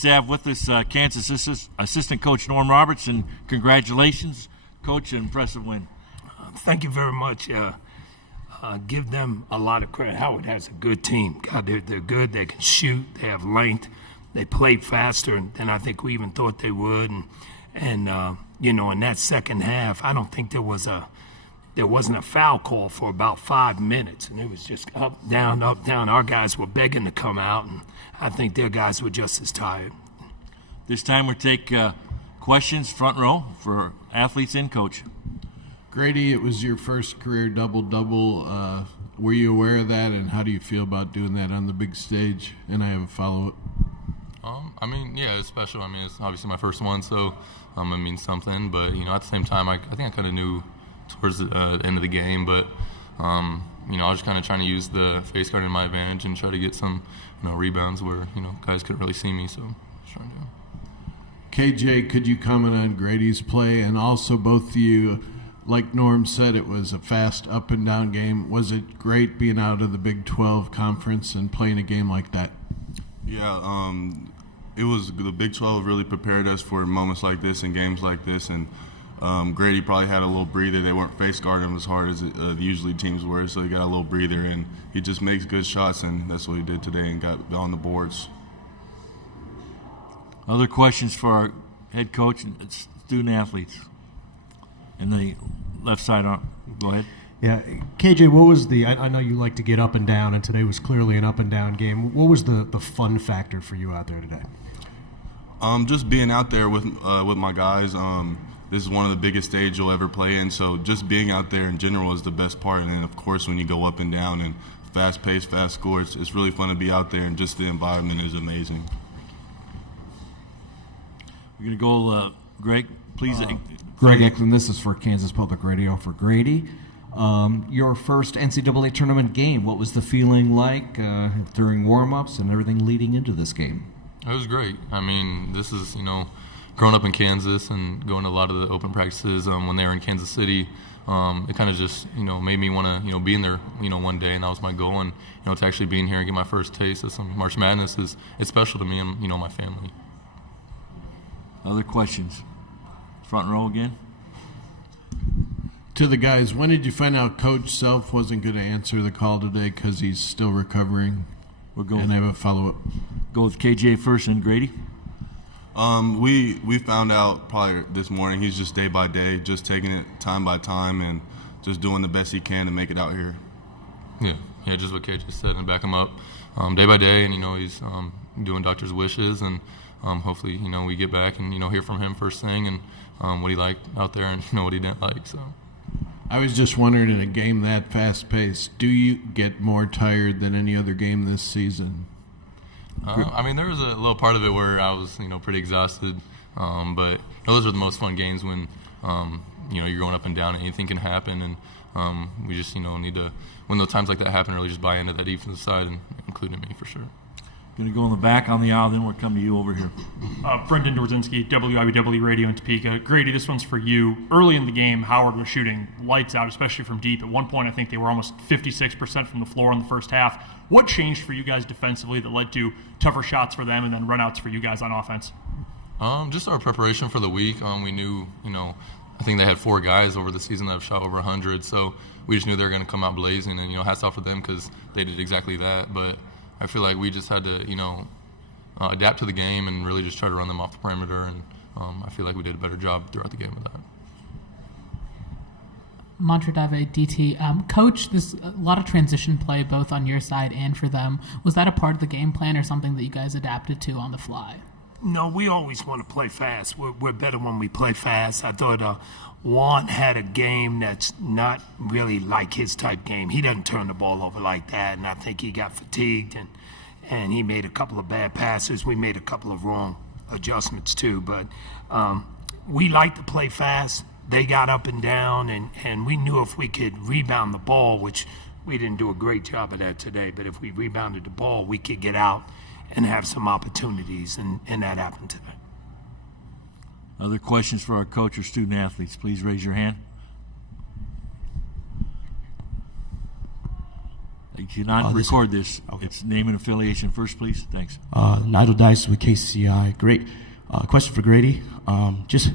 To have with us Kansas assistant coach Norm Roberts, and congratulations, coach, an impressive win. Thank you very much. Give them a lot of credit. Howard has a good team. God, they're good. They can shoot. They have length. They played faster than I think we even thought they would. And in that second half, I don't think there wasn't a foul call for about 5 minutes, and it was just up, down, up, down. Our guys were begging to come out, and I think their guys were just as tired. This time we take questions front row for athletes and coach. Gradey, it was your first career double-double. Were you aware of that, and how do you feel about doing that on the big stage? And I have a follow-up. Yeah, it's special. It's obviously my first one, so it means something. But, at the same time, I think I kind of knew towards the end of the game. But, I was just kind of trying to use the face guard in my advantage and try to get some, rebounds where, guys couldn't really see me. So, just trying to do. KJ, could you comment on Gradey's play? And also, both of you, like Norm said, it was a fast up and down game. Was it great being out of the Big 12 conference and playing a game like that? Yeah, it was the Big 12 really prepared us for moments like this and games like this. And Gradey probably had a little breather. They weren't face guarding him as hard as usually teams were, so he got a little breather. And he just makes good shots, and that's what he did today and got on the boards. Other questions for our head coach and student athletes? In the left side, go ahead. Yeah, KJ, what was I know you like to get up and down, and today was clearly an up and down game. What was the fun factor for you out there today? Just being out there with my guys. This is one of the biggest stages you'll ever play in, so just being out there in general is the best part. And then, of course, when you go up and down and fast pace, fast scores, it's really fun to be out there, and just the environment is amazing. We're going to go, Greg, please. Greg Eklund, this is for Kansas Public Radio for Gradey. Your first NCAA tournament game, what was the feeling like during warm-ups and everything leading into this game? It was great. This is, growing up in Kansas and going to a lot of the open practices when they were in Kansas City, it kind of just, made me want to, be in there, one day, and that was my goal. And, to actually be in here and get my first taste of some March Madness it's special to me and, my family. Other questions? Front row again. To the guys, when did you find out Coach Self wasn't going to answer the call today because he's still recovering? And I have a follow-up. Go with KJ first and Gradey. We found out probably this morning. He's just day by day, just taking it time by time and just doing the best he can to make it out here. Yeah, just what KJ said, and back him up day by day. And, he's doing doctor's wishes, and hopefully, we get back and, hear from him first thing and what he liked out there and, what he didn't like. So. I was just wondering, in a game that fast-paced, do you get more tired than any other game this season? There was a little part of it where I was, pretty exhausted. But those are the most fun games when, you're going up and down and anything can happen. And we just, need to, when those times like that happen, really just buy into that defensive side, and including me for sure. Going to go in the back on the aisle, then we'll come to you over here. Brendan Dorzinski, WIBW Radio in Topeka. Gradey, this one's for you. Early in the game, Howard was shooting lights out, especially from deep. At one point, I think they were almost 56% from the floor in the first half. What changed for you guys defensively that led to tougher shots for them and then runouts for you guys on offense? Just our preparation for the week. We knew, I think they had 4 guys over the season that have shot over 100, so we just knew they were going to come out blazing, and, hats off for them because they did exactly that. But I feel like we just had to, adapt to the game and really just try to run them off the perimeter, and I feel like we did a better job throughout the game with that. Montredave, DT. Coach, there's a lot of transition play both on your side and for them. Was that a part of the game plan or something that you guys adapted to on the fly? No, we always want to play fast. We're better when we play fast. I thought Juan had a game that's not really like his type game. He doesn't turn the ball over like that, and I think he got fatigued, and he made a couple of bad passes. We made a couple of wrong adjustments too, but we like to play fast. They got up and down, and we knew if we could rebound the ball, which we didn't do a great job of that today, but if we rebounded the ball, we could get out and have some opportunities, and that happened today. Other questions for our coach or student athletes? Please raise your hand. cannot record this. Okay. It's name and affiliation first, please. Thanks. Nigel Dice with KCCI. Great. Question for Gradey. Just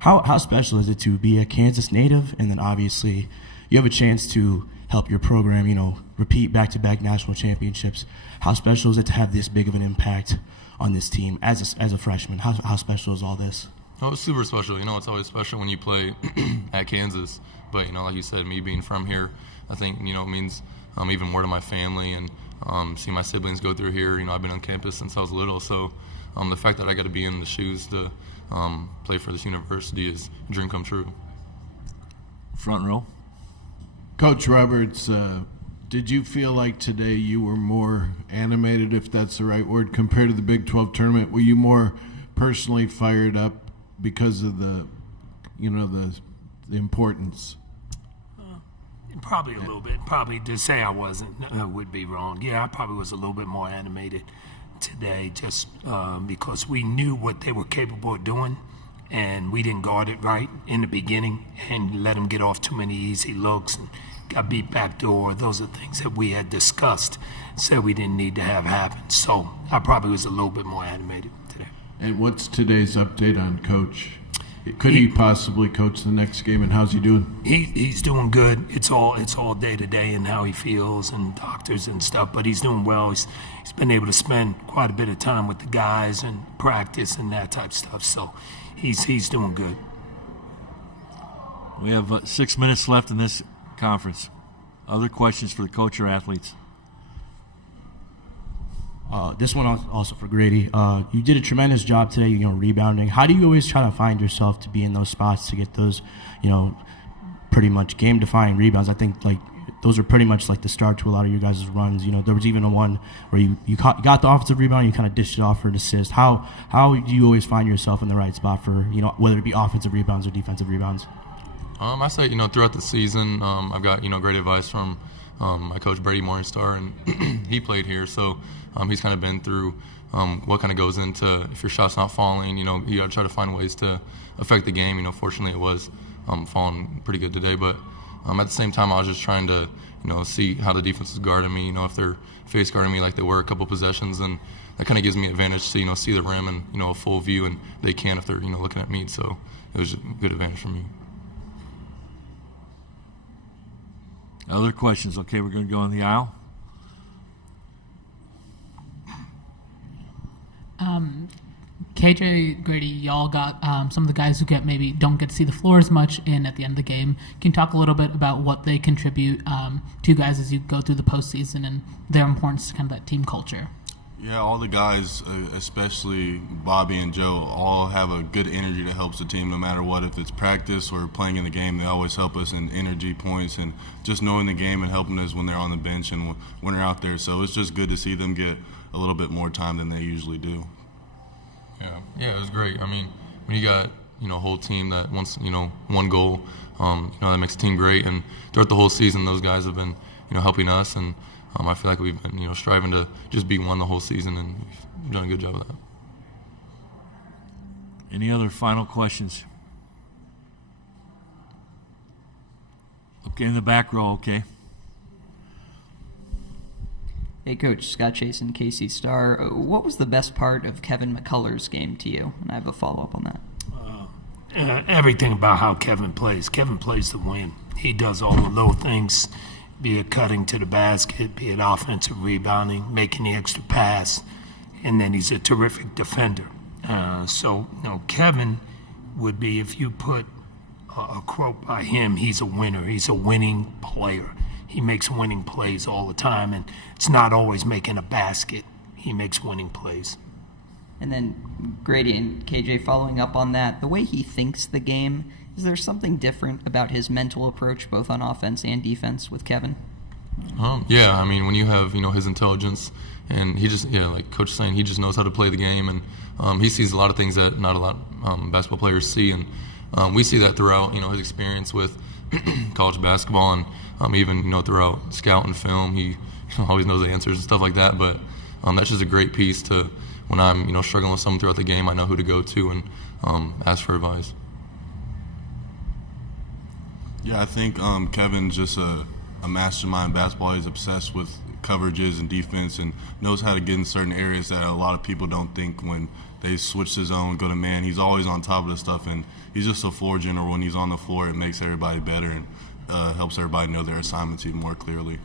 how special is it to be a Kansas native, and then obviously you have a chance to help your program, repeat back-to-back national championships. How special is it to have this big of an impact on this team as a freshman? How special is all this? Oh, it's super special. It's always special when you play at Kansas. But, like you said, me being from here, I think, means even more to my family and see my siblings go through here. I've been on campus since I was little. So the fact that I got to be in the shoes to play for this university is a dream come true. Front row. Coach Roberts, did you feel like today you were more animated, if that's the right word, compared to the Big 12 tournament? Were you more personally fired up because of the importance? Probably a little bit. Probably to say I wasn't would be wrong. Yeah, I probably was a little bit more animated today just because we knew what they were capable of doing, and we didn't guard it right in the beginning and let them get off too many easy looks and got beat back door. Those are things that we had discussed, said we didn't need to have happen. So I probably was a little bit more animated today. And what's today's update on Coach? Could he possibly coach the next game, and how's he doing? He's doing good. It's all day to day and how he feels and doctors and stuff, but he's doing well. He's been able to spend quite a bit of time with the guys and practice and that type of stuff. So he's doing good. We have 6 minutes left in this conference. Other questions for the coach or athletes? This one also for Gradey. You did a tremendous job today, rebounding. How do you always try to find yourself to be in those spots to get those, pretty much game-defying rebounds? I think those are pretty much like the start to a lot of your guys' runs. There was even a one where you got the offensive rebound, you kind of dished it off for an assist. How do you always find yourself in the right spot for whether it be offensive rebounds or defensive rebounds? I say throughout the season, I've got great advice from my coach Brady Morningstar, and he played here, so he's kind of been through what kind of goes into if your shot's not falling. You got to try to find ways to affect the game. Fortunately it was falling pretty good today, but at the same time I was just trying to see how the defense is guarding me. If they're face guarding me like they were a couple possessions, then that kind of gives me advantage to see the rim and a full view, and they can if they're looking at me. So it was a good advantage for me. Other questions? Okay, we're going to go in the aisle. KJ, Gradey, y'all got some of the guys who don't get to see the floor as much in at the end of the game. Can you talk a little bit about what they contribute to you guys as you go through the postseason and their importance to kind of that team culture? Yeah, all the guys, especially Bobby and Joe, all have a good energy that helps the team no matter what. If it's practice or playing in the game, they always help us in energy points and just knowing the game and helping us when they're on the bench and when they're out there. So it's just good to see them get a little bit more time than they usually do. Yeah, it was great. I mean, when you got a whole team that wants one goal, that makes the team great. And throughout the whole season, those guys have been helping us, and I feel like we've been striving to just be one the whole season, and we've done a good job of that. Any other final questions? Okay, in the back row. Okay. Hey, Coach. Scott Chasen, KC Star. What was the best part of Kevin McCullough's game to you? And I have a follow-up on that. Everything about how Kevin plays. Kevin plays to win. He does all the little things, be it cutting to the basket, be it offensive rebounding, making the extra pass, and then he's a terrific defender. So Kevin would be, if you put a quote by him, he's a winner. He's a winning player. He makes winning plays all the time, and it's not always making a basket. He makes winning plays. And then Gradey and KJ, following up on that, the way he thinks the game, is there something different about his mental approach, both on offense and defense, with Kevin? Yeah, I mean, when you have his intelligence, and he just like Coach is saying, he just knows how to play the game, and he sees a lot of things that not a lot of basketball players see, and we see that throughout his experience with college basketball, and even throughout scout and film, he always knows the answers and stuff like that. But that's just a great piece to when I'm struggling with something throughout the game, I know who to go to and ask for advice. Yeah, I think Kevin's just a mastermind basketball. He's obsessed with coverages and defense, and knows how to get in certain areas that a lot of people don't think when they switch to zone, go to man. He's always on top of the stuff, and he's just a floor general. When he's on the floor, it makes everybody better and helps everybody know their assignments even more clearly.